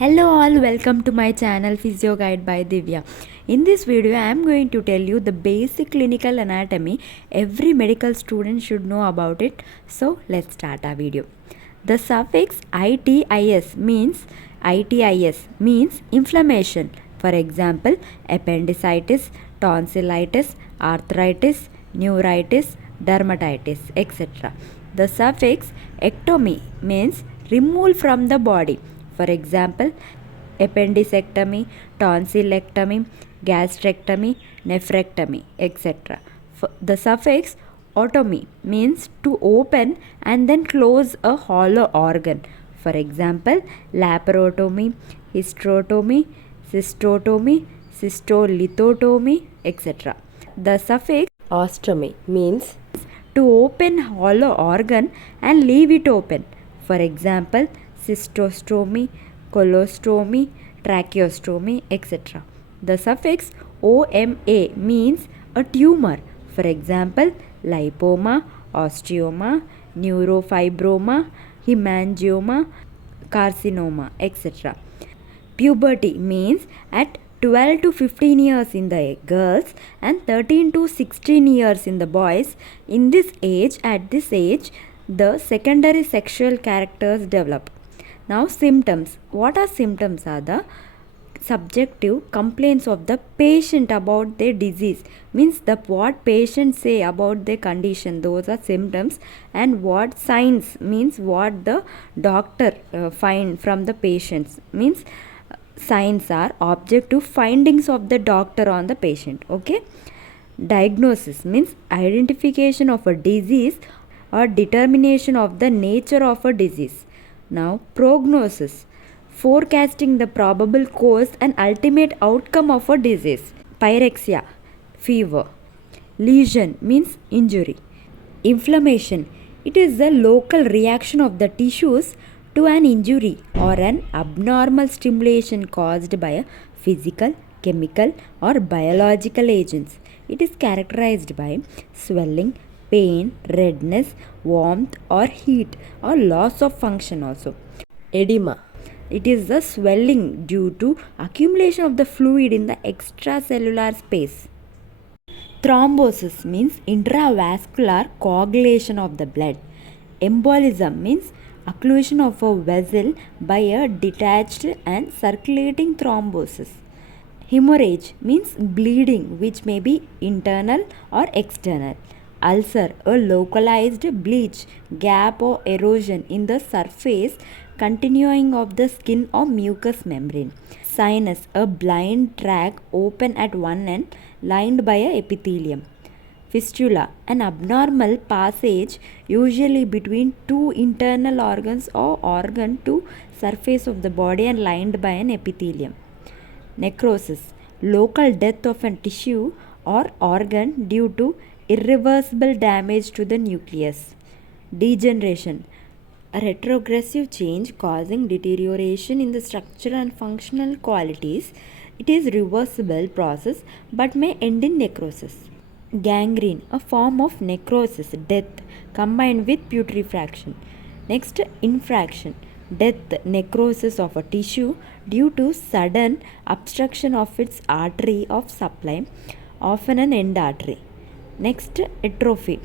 Hello all, welcome to my channel Physio Guide by Divya. In this video I am going to tell you the basic clinical anatomy every medical student should know about it. So let's start our video. The suffix itis means inflammation. For example, appendicitis, tonsillitis, arthritis, neuritis, dermatitis, etc. The suffix ectomy means removal from the body. For example, appendicectomy, tonsillectomy, gastrectomy, nephrectomy, etc. The suffix otomy means to open and then close a hollow organ. For example, laparotomy, hysterotomy, cystotomy, cystolithotomy, etc. The suffix Ostomy means to open hollow organ and leave it open. For example, cystostomy, colostomy, tracheostomy, etc. The suffix OMA means a tumor. For example, lipoma, osteoma, neurofibroma, hemangioma, carcinoma, etc. Puberty means at 12 to 15 years in the girls and 13 to 16 years in the boys. At this age, the secondary sexual characters develop. Now symptoms. What are symptoms? Are the subjective complaints of the patient about their disease, means the what patients say about their condition, those are symptoms. And what signs means what the doctor find from the patients, means signs are objective findings of the doctor on the patient. Okay. Diagnosis means identification of a disease or determination of the nature of a disease. Now prognosis, forecasting the probable course and ultimate outcome of a disease. Pyrexia, fever. Lesion means injury. Inflammation, it is the local reaction of the tissues to an injury or an abnormal stimulation caused by a physical, chemical, or biological agents. It is characterized by swelling, pain, redness, warmth, or heat, or loss of function also. edema. It is the swelling due to accumulation of the fluid in the extracellular space. Thrombosis means intravascular coagulation of the blood. Embolism means occlusion of a vessel by a detached and circulating thrombosis. Hemorrhage means bleeding which may be internal or external. Ulcer, a localized bleach, gap or erosion in the surface continuing of the skin or mucous membrane. Sinus, a blind tract open at one end lined by a epithelium. Fistula, an abnormal passage usually between two internal organs or organ to surface of the body and lined by an epithelium. Necrosis, local death of a tissue or organ due to irreversible damage to the nucleus. Degeneration, a retrogressive change causing deterioration in the structural and functional qualities. It is reversible process but may end in necrosis. Gangrene, a form of necrosis, death combined with putrefaction. Next, infraction, death, necrosis of a tissue due to sudden obstruction of its artery of supply, often an end artery. Next, atrophy,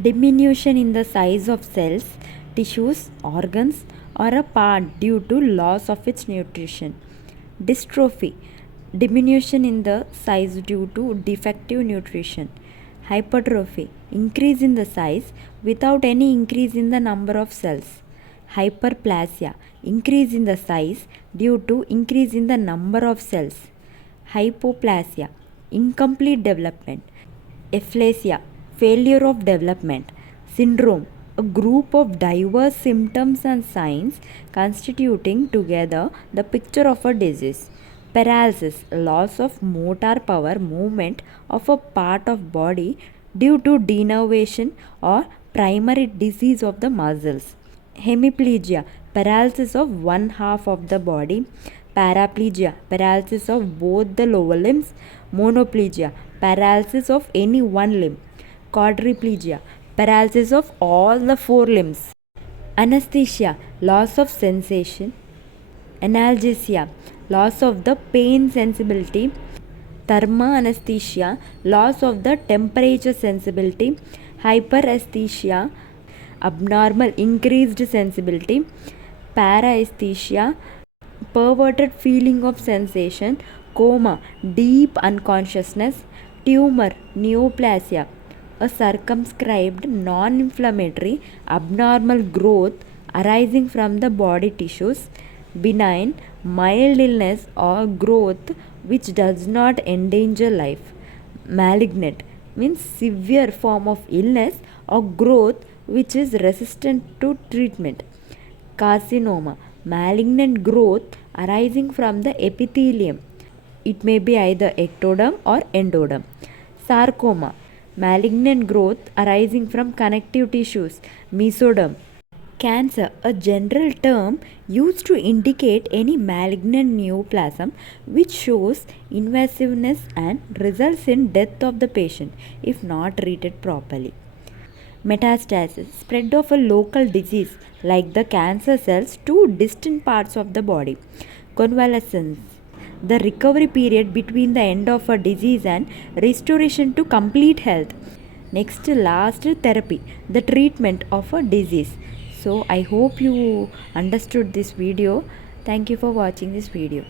diminution in the size of cells, tissues, organs, or a part due to loss of its nutrition. Dystrophy, diminution in the size due to defective nutrition. Hypertrophy, increase in the size without any increase in the number of cells. Hyperplasia, increase in the size due to increase in the number of cells. Hypoplasia, incomplete development. Aphasia, failure of development. Syndrome, a group of diverse symptoms and signs constituting together the picture of a disease. Paralysis, loss of motor power movement of a part of body due to denervation or primary disease of the muscles. Hemiplegia, paralysis of one half of the body. Paraplegia, paralysis of both the lower limbs. Monoplegia, paralysis of any one limb. Quadriplegia, paralysis of all the four limbs. Anesthesia, loss of sensation. analgesia, loss of the pain sensibility, thermal anesthesia, loss of the temperature sensibility, hyperesthesia, abnormal increased sensibility, paraesthesia, perverted feeling of sensation, coma, deep unconsciousness, tumor, neoplasia, a circumscribed non-inflammatory abnormal growth arising from the body tissues, benign, mild illness or growth which does not endanger life, malignant means severe form of illness or growth which is resistant to treatment, carcinoma, malignant growth arising from the epithelium, it may be either ectoderm or endoderm, sarcoma, malignant growth arising from connective tissues, mesoderm. Cancer, a general term used to indicate any malignant neoplasm which shows invasiveness and results in death of the patient if not treated properly. Metastasis, spread of a local disease like the cancer cells to distant parts of the body. Convalescence, the recovery period between the end of a disease and restoration to complete health. Next, last, therapy, the treatment of a disease. So I hope you understood this video. Thank you for watching this video.